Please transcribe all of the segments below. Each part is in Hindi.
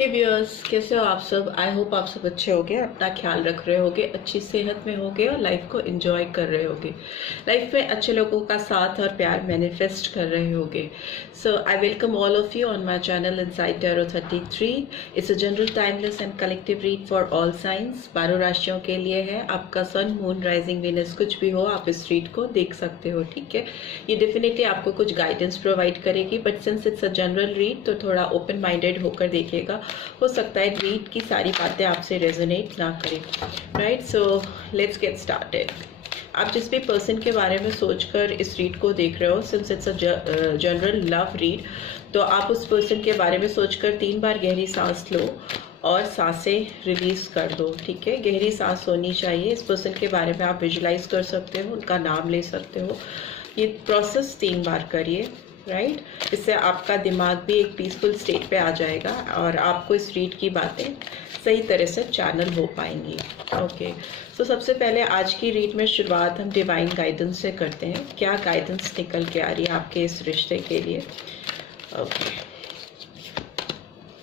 हे व्यूअर्स, कैसे हो आप सब। आई होप आप सब अच्छे होगे, अपना ख्याल रख रहे होगे, अच्छी सेहत में होगे और लाइफ को एंजॉय कर रहे होगे। लाइफ में अच्छे लोगों का साथ और प्यार मैनिफेस्ट कर रहे होगे। So I welcome all of you on my channel inside tarot 33। It's a general timeless and collective read for all signs. 12 राशियों के लिए है। आपका सन, मून, राइजिंग, वीनस कुछ भी हो, आप इस रीड को देख सकते हो। ठीक है, ये डेफिनेटली आपको कुछ गाइडेंस प्रोवाइड करेगी, but since it's a general read तो थोड़ा ओपन माइंडेड होकर देखिएगा। हो सकता है रीड की सारी बातें आपसे रेजोनेट ना करें। Right, so let's get started. आप जिस भी पर्सन के बारे में सोचकर इस रीड को देख रहे हो, since it's a general love read, तो आप उस पर्सन के बारे में सोचकर 3 बार गहरी सांस लो और सांसें रिलीज कर दो। ठीक है, गहरी सांस होनी चाहिए। इस पर्सन के बारे में आप विजुलाइज कर सकते हो, उनका नाम ले सकते हो। ये प्रोसेस 3 बार करिए। राइट, इससे आपका दिमाग भी एक पीसफुल स्टेट पे आ जाएगा और आपको इस रीड की बातें सही तरह से चैनल हो पाएंगी। ओके, तो सबसे पहले आज की रीड में शुरुआत हम डिवाइन गाइडेंस से करते हैं। क्या गाइडेंस निकल के आ रही है आपके इस रिश्ते के लिए।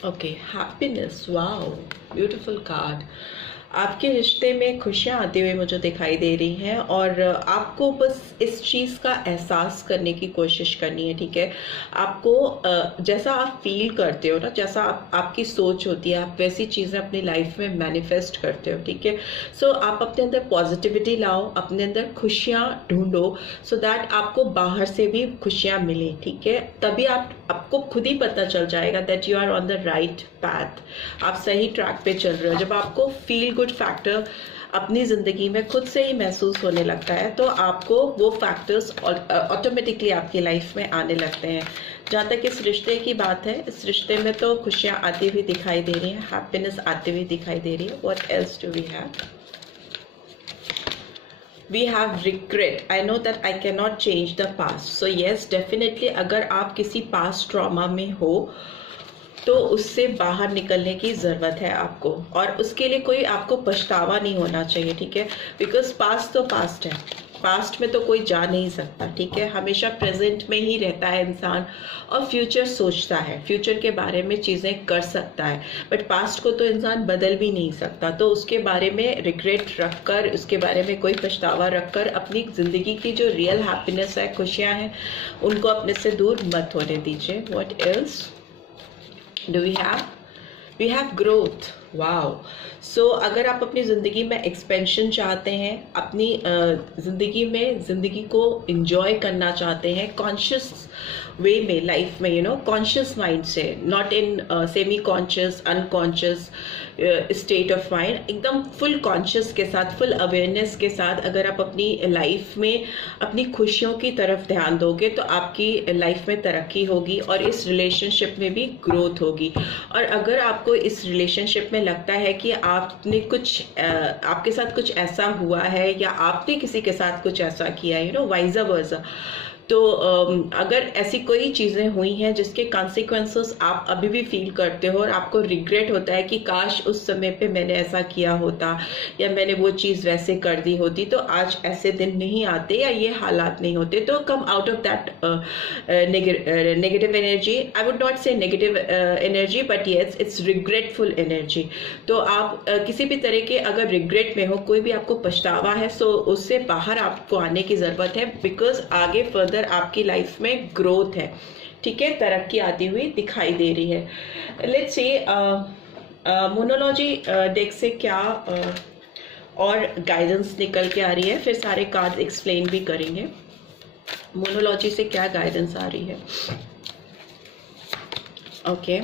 Okay, happiness. Wow, beautiful card. आपके रिश्ते में खुशियाँ आती हुई मुझे दिखाई दे रही हैं और आपको बस इस चीज़ का एहसास करने की कोशिश करनी है। ठीक है, आपको जैसा आप फील करते हो ना, जैसा आपकी सोच होती है, आप वैसी चीज़ें अपनी लाइफ में मैनिफेस्ट करते हो। ठीक है, सो आप अपने अंदर पॉजिटिविटी लाओ, अपने अंदर खुशियाँ ढूंढो, सो दैट आपको बाहर से भी खुशियाँ मिलें। ठीक है, तभी आपको खुद ही पता चल जाएगा that you are on the right path, आप सही ट्रैक पे चल रहे हो। जब आपको फील गुड फैक्टर अपनी ज़िंदगी में खुद से ही महसूस होने लगता है तो आपको वो फैक्टर्स ऑटोमेटिकली आपकी लाइफ में आने लगते हैं। जहाँ तक इस रिश्ते की बात है, इस रिश्ते में तो खुशियाँ आती हुई दिखाई दे रही हैं, हैप्पीनेस आती हुई दिखाई दे रही है। What else do we have? We have regret. I know that I cannot change the past. So yes, definitely अगर आप किसी past trauma में हो तो उससे बाहर निकलने की ज़रूरत है आपको, और उसके लिए कोई आपको पछतावा नहीं होना चाहिए। ठीक है, बिकॉज पास्ट तो पास्ट है, पास्ट में तो कोई जा नहीं सकता। ठीक है, हमेशा प्रेजेंट में ही रहता है इंसान और फ्यूचर सोचता है, फ्यूचर के बारे में चीज़ें कर सकता है, बट पास्ट को तो इंसान बदल भी नहीं सकता। तो उसके बारे में रिग्रेट रखकर, उसके बारे में कोई पछतावा रखकर अपनी ज़िंदगी की जो रियल हैप्पीनेस है, खुशियाँ हैं, उनको अपने से दूर मत होने दीजिए। What else do we have? We have growth. Wow, so अगर आप अपनी ज़िंदगी में एक्सपेंशन चाहते हैं, अपनी ज़िंदगी में ज़िंदगी को इंजॉय करना चाहते हैं कॉन्शियस वे में, लाइफ में, कॉन्शियस माइंड से, not in semi conscious, unconscious state of mind, एकदम फुल कॉन्शियस के साथ, फुल अवेयरनेस के साथ अगर आप अपनी लाइफ में अपनी खुशियों की तरफ ध्यान दोगे तो आपकी लाइफ में तरक्की होगी और इस रिलेशनशिप में भी ग्रोथ होगी। और अगर आपको इस रिलेशनशिप में लगता है कि आपने कुछ आपके साथ कुछ ऐसा हुआ है या आपने किसी के साथ कुछ ऐसा किया है, वाइज़ वर्सा, तो अगर ऐसी कोई चीज़ें हुई हैं जिसके कॉन्सिक्वेंसेस आप अभी भी फील करते हो और आपको रिग्रेट होता है कि काश उस समय पे मैंने ऐसा किया होता या मैंने वो चीज़ वैसे कर दी होती तो आज ऐसे दिन नहीं आते या ये हालात नहीं होते, तो come out of that negative energy. I would not say negative energy, but yes it's regretful energy. तो आप किसी भी तरह के अगर रिग्रेट में हो, कोई भी आपको पछतावा है, सो उससे बाहर आपको आने की ज़रूरत है, बिकॉज आगे फर्दर आपकी लाइफ में ग्रोथ है। ठीक है, तरक्की आती हुई दिखाई दे रही है। लेट्स सी मोनोलॉजी डेक से क्या और गाइडेंस निकल के आ रही है, फिर सारे कार्ड एक्सप्लेन भी करेंगे। मोनोलॉजी से क्या गाइडेंस आ रही है? Okay,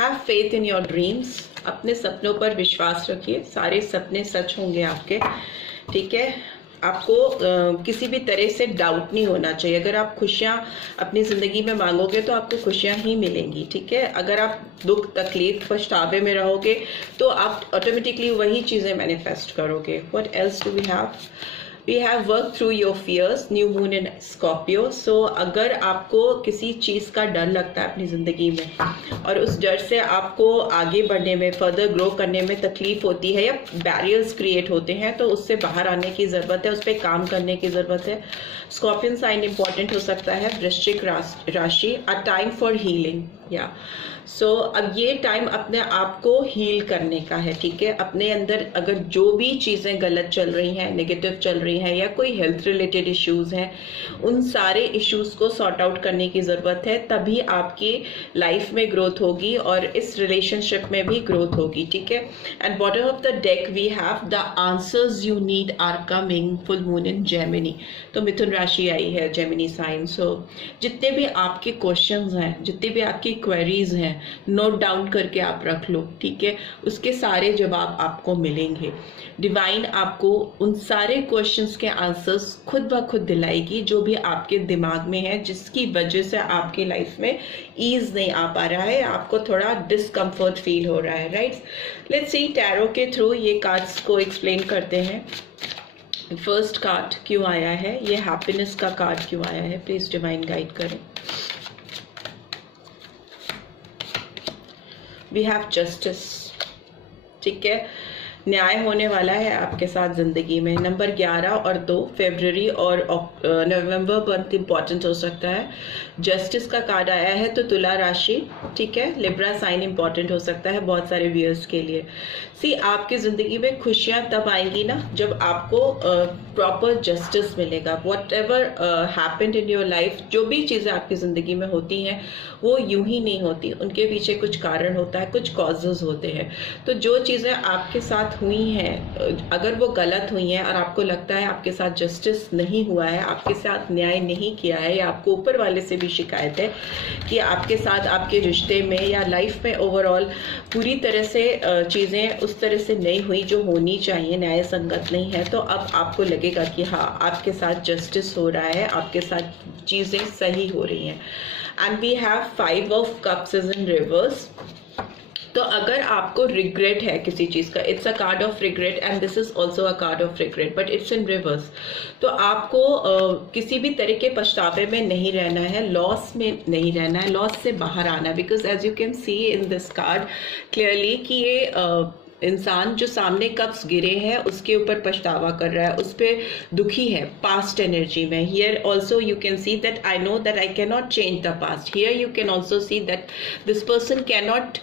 have faith in your dreams. अपने सपनों पर विश्वास रखिए, सारे सपने सच होंगे आपके। ठीक है, आपको किसी भी तरह से डाउट नहीं होना चाहिए। अगर आप खुशियाँ अपनी ज़िंदगी में मांगोगे तो आपको खुशियाँ ही मिलेंगी। ठीक है, अगर आप दुख, तकलीफ, पछतावे में रहोगे तो आप ऑटोमेटिकली वही चीज़ें मैनिफेस्ट करोगे। What else do we have? We have work through your fears, new moon in Scorpio. So अगर आपको किसी चीज़ का डर लगता है अपनी ज़िंदगी में और उस डर से आपको आगे बढ़ने में, फर्दर ग्रो करने में तकलीफ होती है या बैरियर्स क्रिएट होते हैं, तो उससे बाहर आने की ज़रूरत है, उस पर काम करने की ज़रूरत है। स्कॉर्पियन साइन इंपॉर्टेंट हो सकता है। वृश्चिक राशि, अ टाइम फॉर हीलिंग। या सो अब ये टाइम अपने आप को हील करने का है, ठीक है। अपने अंदर अगर जो भी चीज़ें गलत चल रही हैं, नेगेटिव चल रही हैं, या कोई हेल्थ रिलेटेड इश्यूज़ हैं, उन सारे इश्यूज़ को सॉर्ट आउट करने की ज़रूरत है, तभी आपकी लाइफ में ग्रोथ होगी और इस रिलेशनशिप में भी ग्रोथ होगी, ठीक है। And bottom of the deck we have the answers you need are coming, full moon in Gemini. तो मिथुन राशि आई है, जेमिनी साइन। सो जितने भी आपके क्वेश्चंस हैं, जितने भी आपकी क्वेरीज हैं, नोट डाउन करके आप रख लो, ठीक है। उसके सारे जवाब आपको मिलेंगे। डिवाइन आपको उन सारे क्वेश्चंस के आंसर्स खुद ब खुद दिलाएगी जो भी आपके दिमाग में है, जिसकी वजह से आपकी लाइफ में ईज नहीं आ पा रहा है, आपको थोड़ा डिस्कम्फर्ट फील हो रहा है, राइट। लेट्स सी टैरो के थ्रू ये कार्ड्स को एक्सप्लेन करते हैं। फर्स्ट कार्ड क्यों आया है, ये हैप्पीनेस का कार्ड क्यों आया है, प्लीज डिवाइन गाइड करें। वी हैव जस्टिस, ठीक है। न्याय होने वाला है आपके साथ जिंदगी में। नंबर 11 और 2 फरवरी और नवंबर मंथ इंपॉर्टेंट हो सकता है। जस्टिस का कार्ड आया है तो तुला राशि, ठीक है। लिब्रा साइन इंपॉर्टेंट हो सकता है बहुत सारे व्यूअर्स के लिए। सी आपकी जिंदगी में खुशियां तब आएंगी ना जब आपको प्रॉपर जस्टिस मिलेगा। What ever happened in your life, जो भी चीज़ें आपकी ज़िंदगी में होती हैं वो यूं ही नहीं होती, उनके पीछे कुछ कारण होता है, कुछ कॉजेज होते हैं। तो जो चीज़ें आपके साथ हुई हैं, अगर वो गलत हुई हैं और आपको लगता है आपके साथ जस्टिस नहीं हुआ है, आपके साथ न्याय नहीं किया है, या आपको ऊपर वाले से भी शिकायत है कि आपके साथ आपके रिश्ते में या लाइफ में ओवरऑल पूरी तरह से चीज़ें उस तरह से नहीं हुई जो होनी चाहिए, न्याय संगत नहीं है, तो अब आपको लगेगा कि हाँ आपके साथ जस्टिस हो रहा है, आपके साथ चीज़ें सही हो रही हैं। And we have 5 of cups is in reverse. तो अगर आपको रिग्रेट है किसी चीज़ का, it's a card of regret and this is also a card of regret but it's in reverse. तो आपको किसी भी तरह के पछतावे में नहीं रहना है, लॉस में नहीं रहना है, लॉस से बाहर आना है। Because as you can see in this card clearly कि ये इंसान जो सामने कप्स गिरे हैं उसके ऊपर पछतावा कर रहा है, उस पर दुखी है पास्ट एनर्जी में। Here also you can see that I know that I can not change the past. Here you can also see that this person can not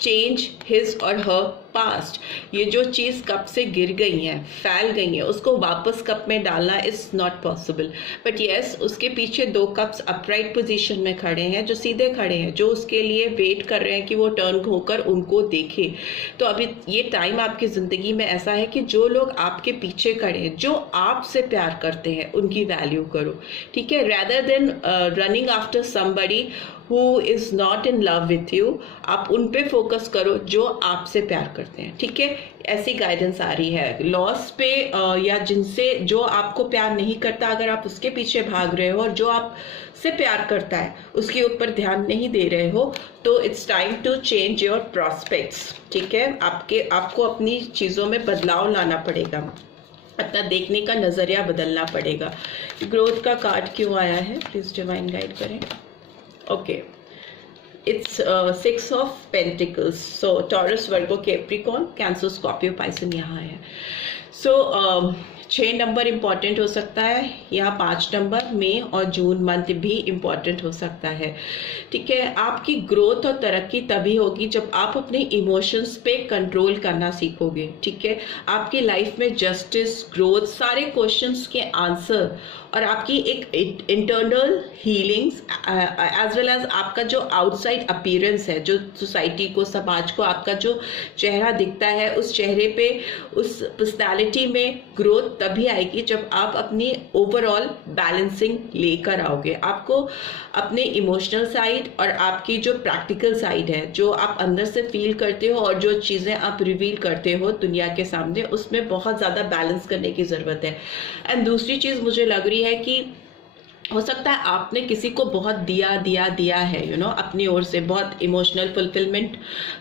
change his और हर पास्ट। ये जो चीज़ कप से गिर गई हैं, फैल गई हैं, उसको वापस कप में डालना is not possible. But yes, उसके पीछे 2 कप्स अपराइट पोजीशन में खड़े हैं, जो सीधे खड़े हैं, जो उसके लिए वेट कर रहे हैं कि वो टर्न होकर उनको देखे। तो अभी ये टाइम आपकी ज़िंदगी में ऐसा है कि जो लोग आपके पीछे खड़े हैं, जो आपसे प्यार करते हैं, उनकी वैल्यू करो, ठीक है। Rather than running after somebody who is not in love with you, आप उन पे फोकस करो जो आपसे प्यार करते हैं, ठीक है। ऐसी गाइडेंस आ रही है। लॉस पे या जिनसे जो आपको प्यार नहीं करता, अगर आप उसके पीछे भाग रहे हो और जो आपसे प्यार करता है उसके ऊपर ध्यान नहीं दे रहे हो, तो it's time to change your prospects, ठीक है। आपको अपनी चीज़ों में बदलाव लाना पड़ेगा, अपना देखने का नज़रिया बदलना पड़ेगा। ग्रोथ का कार्ड क्यों आया है, प्लीज डिवाइन गाइड करें। Okay, it's 6 of Pentacles. So Taurus, Virgo, Capricorn, Cancer, Scorpio, Pisces यहाँ है। So 6 नंबर इम्पॉर्टेंट हो सकता है, या 5 नंबर मई और जून मंथ भी इम्पॉर्टेंट हो सकता है, ठीक है। आपकी ग्रोथ और तरक्की तभी होगी जब आप अपने इमोशंस पे कंट्रोल करना सीखोगे, ठीक है। आपकी लाइफ में जस्टिस, ग्रोथ, सारे क्वेश्चंस के आंसर और आपकी एक internal healings as well as आपका जो आउटसाइड अपीयरेंस है, जो सोसाइटी को, समाज को आपका जो चेहरा दिखता है, उस चेहरे पे, उस पर्सनालिटी में ग्रोथ तभी आएगी जब आप अपनी ओवरऑल बैलेंसिंग लेकर आओगे। आपको अपने इमोशनल साइड और आपकी जो प्रैक्टिकल साइड है, जो आप अंदर से फील करते हो और जो चीज़ें आप रिवील करते हो दुनिया के सामने, उसमें बहुत ज़्यादा बैलेंस करने की ज़रूरत है। एंड दूसरी चीज़ मुझे लग रही है कि हो सकता है आपने किसी को बहुत दिया है, अपनी ओर से बहुत इमोशनल फुलफिलमेंट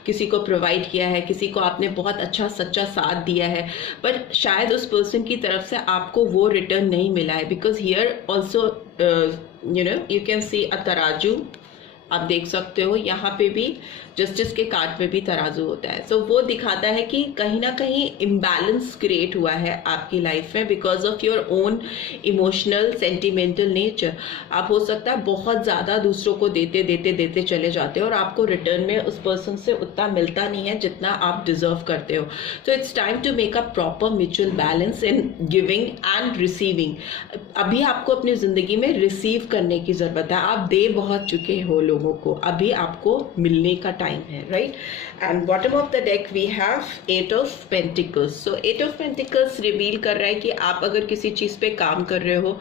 किसी को प्रोवाइड किया है, किसी को आपने बहुत अच्छा सच्चा साथ दिया है, पर शायद उस पर्सन की तरफ से आपको वो रिटर्न नहीं मिला है। Because here also you can see a तराजू, आप देख सकते हो यहाँ पे भी जस्टिस के कार्ड में भी तराजू होता है। सो वो दिखाता है कि कहीं ना कहीं इम्बैलेंस क्रिएट हुआ है आपकी लाइफ में because of your own emotional sentimental nature. आप हो सकता है बहुत ज़्यादा दूसरों को देते देते देते चले जाते हो और आपको रिटर्न में उस पर्सन से उतना मिलता नहीं है जितना आप डिजर्व करते हो। तो it's time to make a proper mutual balance in giving and receiving. अभी आपको अपनी ज़िंदगी में रिसीव करने की ज़रूरत है। आप दे बहुत चुके हो लोगों को, अभी आपको मिलने का टाइम है, right. And bottom of the deck we have 8 of pentacles. So 8 of pentacles reveal कर रहा है कि आप अगर किसी चीज़ पे काम कर रहे हो,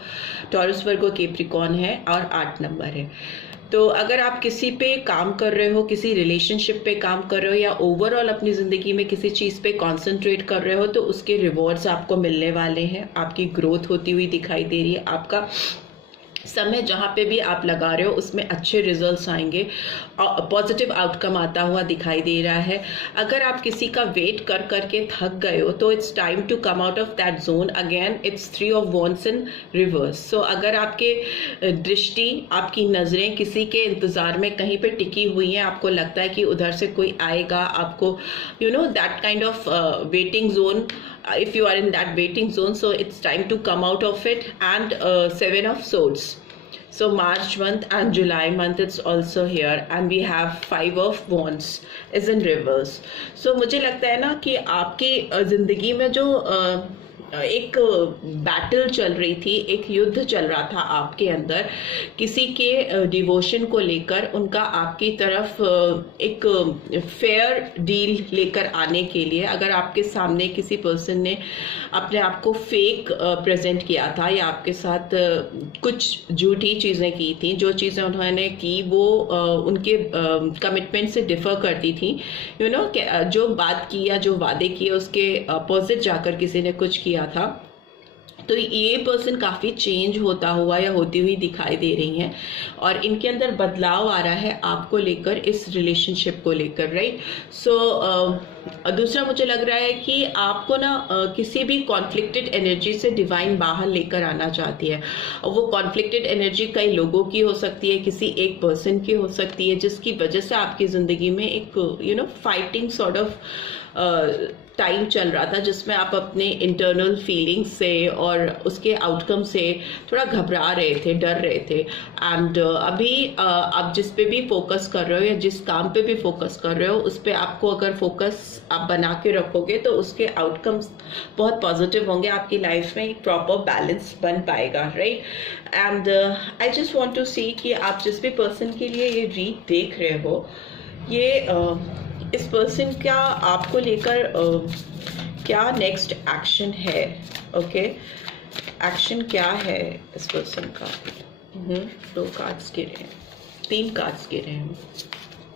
टॉरस वर्गो कैप्रिकॉर्न है और 8 नंबर है, तो अगर आप किसी पे काम कर रहे हो, किसी रिलेशनशिप पे काम कर रहे हो या ओवरऑल अपनी ज़िंदगी में किसी चीज़ पे कंसंट्रेट कर रहे हो, तो उसके रिवॉर्ड्स आपको मिलने वाले हैं। आपकी ग्रोथ होती हुई दिखाई दे रही है। आपका समय जहाँ पे भी आप लगा रहे हो उसमें अच्छे रिजल्ट्स आएंगे, पॉजिटिव आउटकम आता हुआ दिखाई दे रहा है। अगर आप किसी का वेट कर करके थक गए हो तो it's time to come out of that zone. Again it's 3 of wands in reverse. So अगर आपके दृष्टि, आपकी नज़रें किसी के इंतज़ार में कहीं पे टिकी हुई हैं, आपको लगता है कि उधर से कोई आएगा, आपको you know that kind of waiting zone, if you are in that waiting zone, so it's time to come out of it. And 7 of swords. So March month and July month it's also here, and we have 5 of wands is in reverse. So मुझे लगता है ना कि आपकी ज़िंदगी में जो एक बैटल चल रही थी, एक युद्ध चल रहा था आपके अंदर किसी के डिवोशन को लेकर, उनका आपकी तरफ एक फेयर डील लेकर आने के लिए, अगर आपके सामने किसी पर्सन ने अपने आप को फेक प्रेजेंट किया था या आपके साथ कुछ झूठी चीज़ें की थी, जो चीज़ें उन्होंने की वो उनके कमिटमेंट से डिफर करती थी, यू नो जो बात की या जो वादे किए उसके अपोजिट जाकर किसी ने कुछ किया था, तो ये पर्सन काफ़ी चेंज होता हुआ या होती हुई दिखाई दे रही हैं और इनके अंदर बदलाव आ रहा है आपको लेकर, इस रिलेशनशिप को लेकर, राइट। सो दूसरा मुझे लग रहा है कि आपको ना किसी भी कॉन्फ्लिक्टेड एनर्जी से डिवाइन बाहर लेकर आना चाहती है, और वो कॉन्फ्लिक्टेड एनर्जी कई लोगों की हो सकती है, किसी एक पर्सन की हो सकती है, जिसकी वजह से आपकी ज़िंदगी में एक you know fighting sort of time चल रहा था, जिसमें आप अपने इंटरनल फीलिंग्स से और उसके आउटकम से थोड़ा घबरा रहे थे, डर रहे थे। एंड अभी आप जिस पे भी फोकस कर रहे हो या जिस काम पे भी फोकस कर रहे हो, उस पे आपको अगर फोकस आप बना के रखोगे तो उसके आउटकम्स बहुत पॉजिटिव होंगे, आपकी लाइफ में एक प्रॉपर बैलेंस बन पाएगा, right. And I just want to see कि आप जिस भी पर्सन के लिए ये रीड देख रहे हो, ये इस पर्सन का आपको लेकर क्या नेक्स्ट एक्शन है, ओके, एक्शन क्या है इस पर्सन का। 2 कार्ड्स गिरे हैं, 3 कार्ड्स गिरे हैं।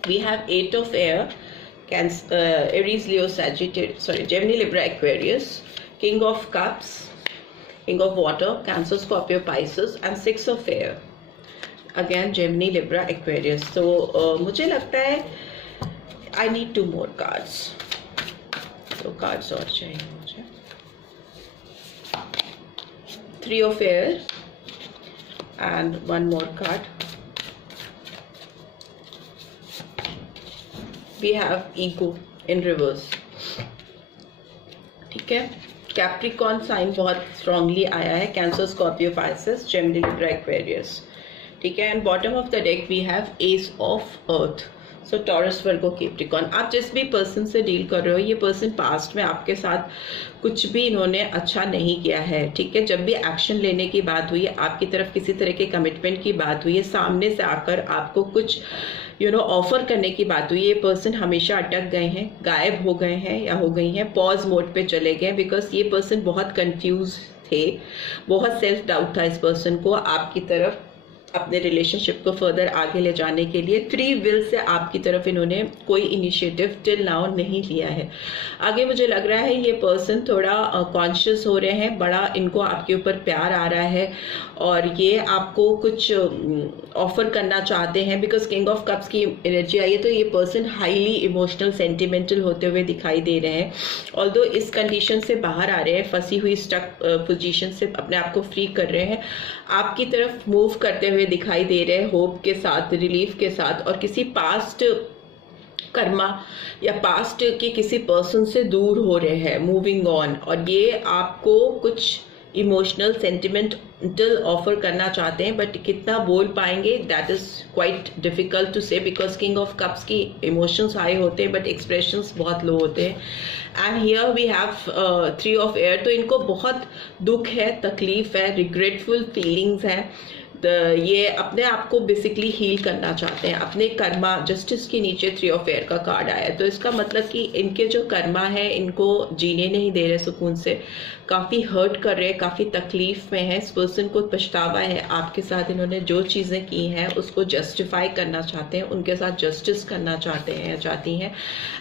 We have 8 of air, Aries, Leo, Sagittarius, Gemini, Libra, Aquarius, king of cups, king of water, Cancer, Scorpio, Pisces and 6 of air, again Gemini, Libra, Aquarius. तो मुझे लगता है I need 2 more cards. 2 cards और चाहिए मुझे। 3 of air and 1 more card. We have ego in reverse. ठीक है, कैप्रिकॉर्न साइन बहुत स्ट्रांगली आया है, Cancer, Scorpio, Pisces, Gemini, Libra, Aquarius, ठीक है। And bottom of the deck we have ace of earth. So Taurus, Virgo, Capricorn. आप जिस भी पर्सन से डील कर रहे हो, ये पर्सन पास्ट में आपके साथ कुछ भी इन्होंने अच्छा नहीं किया है, ठीक है। जब भी एक्शन लेने की बात हुई है, आपकी तरफ किसी तरह के कमिटमेंट की बात हुई है, सामने से आकर आपको कुछ यू नो ऑफर करने की बात हुई, ये पर्सन हमेशा अटक गए हैं, गायब हो गए हैं या हो गई हैं, पॉज मोड पे चले गए, बिकॉज ये पर्सन बहुत कंफ्यूज थे, बहुत सेल्फ डाउट था इस पर्सन को आपकी तरफ अपने रिलेशनशिप को फर्दर आगे ले जाने के लिए। फ्री विल से आपकी तरफ इन्होंने कोई इनिशिएटिव टिल नाउ नहीं लिया है। आगे मुझे लग रहा है ये पर्सन थोड़ा कॉन्शियस हो रहे हैं, बड़ा इनको आपके ऊपर प्यार आ रहा है और ये आपको कुछ ऑफर करना चाहते हैं, बिकॉज किंग ऑफ कप्स की एनर्जी आई है, तो ये पर्सन हाईली इमोशनल, सेंटिमेंटल होते हुए दिखाई दे रहे हैं। ऑल्दो इस कंडीशन से बाहर आ रहे हैं, फंसी हुई स्टक पोजीशन से अपने आप को फ्री कर रहे हैं, आपकी तरफ मूव करते हुए दिखाई दे रहे हैं, होप के साथ, रिलीफ के साथ, और किसी पास्ट कर्मा या पास्ट के किसी पर्सन से दूर हो रहे हैं, मूविंग ऑन, और ये आपको कुछ इमोशनल सेंटिमेंटल ऑफर करना चाहते हैं, बट कितना बोल पाएंगे that is quite difficult to say, because king of cups की इमोशंस हाई होते हैं बट एक्सप्रेशंस बहुत लो होते हैं। And here we have 3 of air, तो इनको बहुत दुख है, तकलीफ है, रिग्रेटफुल फीलिंग्स है। ये अपने आप को बेसिकली हील करना चाहते हैं, अपने कर्मा, जस्टिस के नीचे 3 ऑफ एयर का कार्ड आया है, तो इसका मतलब कि इनके जो कर्मा है इनको जीने नहीं दे रहे सुकून से, काफ़ी हर्ट कर रहे हैं, काफ़ी तकलीफ में है। इस पर्सन को पछतावा है आपके साथ, इन्होंने जो चीज़ें की हैं उसको जस्टिफाई करना चाहते हैं, उनके साथ जस्टिस करना चाहते हैं या चाहती हैं।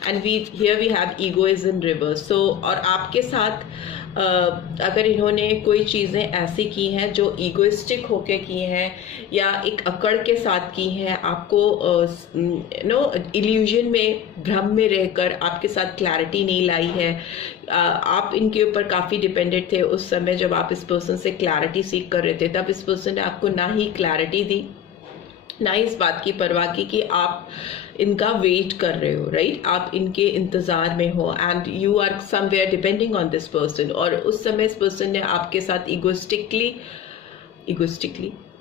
And here we have ego is in reverse. So और आपके साथ अगर इन्होंने कोई चीज़ें ऐसी की हैं जो ईगोइस्टिक होके की हैं या एक अकड़ के साथ की हैं, आपको इल्यूजन में, भ्रम में रहकर आपके साथ क्लैरिटी नहीं लाई है, आप इनके ऊपर काफ़ी डिपेंडेंट थे उस समय जब आप इस पर्सन से क्लैरिटी सीख कर रहे थे, तब इस पर्सन ने आपको ना ही क्लैरिटी दी, ना इस बात की परवाह की कि आप इनका वेट कर रहे हो, राइट? आप इनके इंतज़ार में हो and you are somewhere depending on this person. और उस समय इस पर्सन ने आपके साथ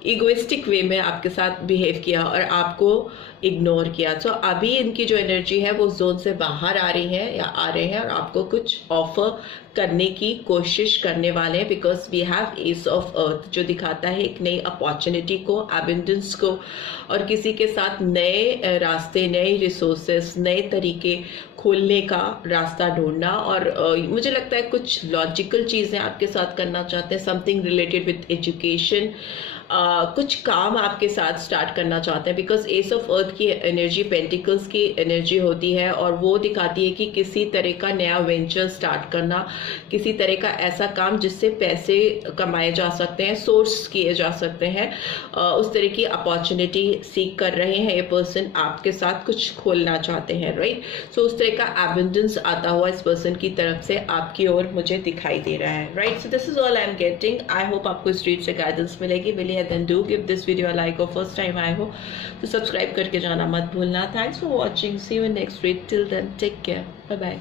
इगोइस्टिक वे में आपके साथ बिहेव किया और आपको इग्नोर किया। तो अभी इनकी जो एनर्जी है वो जोन से बाहर आ रही है या आ रहे हैं और आपको कुछ ऑफर करने की कोशिश करने वाले हैं, because we have ace of earth जो दिखाता है एक नई अपॉर्चुनिटी को, एबंडेंस को, और किसी के साथ नए रास्ते, नए रिसोर्सेस, नए तरीके खोलने का रास्ता ढूंढना। और मुझे लगता है कुछ लॉजिकल चीज़ें आपके साथ करना चाहते हैं, समथिंग रिलेटेड विथ एजुकेशन, कुछ काम आपके साथ स्टार्ट करना चाहते हैं, बिकॉज एस ऑफ अर्थ की एनर्जी पेंटिकल्स की एनर्जी होती है और वो दिखाती है कि किसी तरह का नया वेंचर स्टार्ट करना, किसी तरह का ऐसा काम जिससे पैसे कमाए जा सकते हैं, सोर्स किए जा सकते हैं, उस तरह की अपॉर्चुनिटी सीख कर रहे हैं ये पर्सन, आपके साथ कुछ खोलना चाहते हैं, राइट? सो उस तरह का एबंडेंस आता हुआ इस पर्सन की तरफ से आपकी ओर मुझे दिखाई दे रहा है, right? So this is all I am getting. I hope आपको इस रीड से गाइडेंस मिलेगी। मिली है then do give this video a like, or first time I hope तो सब्सक्राइब करके जाना मत भूलना। Thanks for watching, see you in next read, till then take care, bye bye।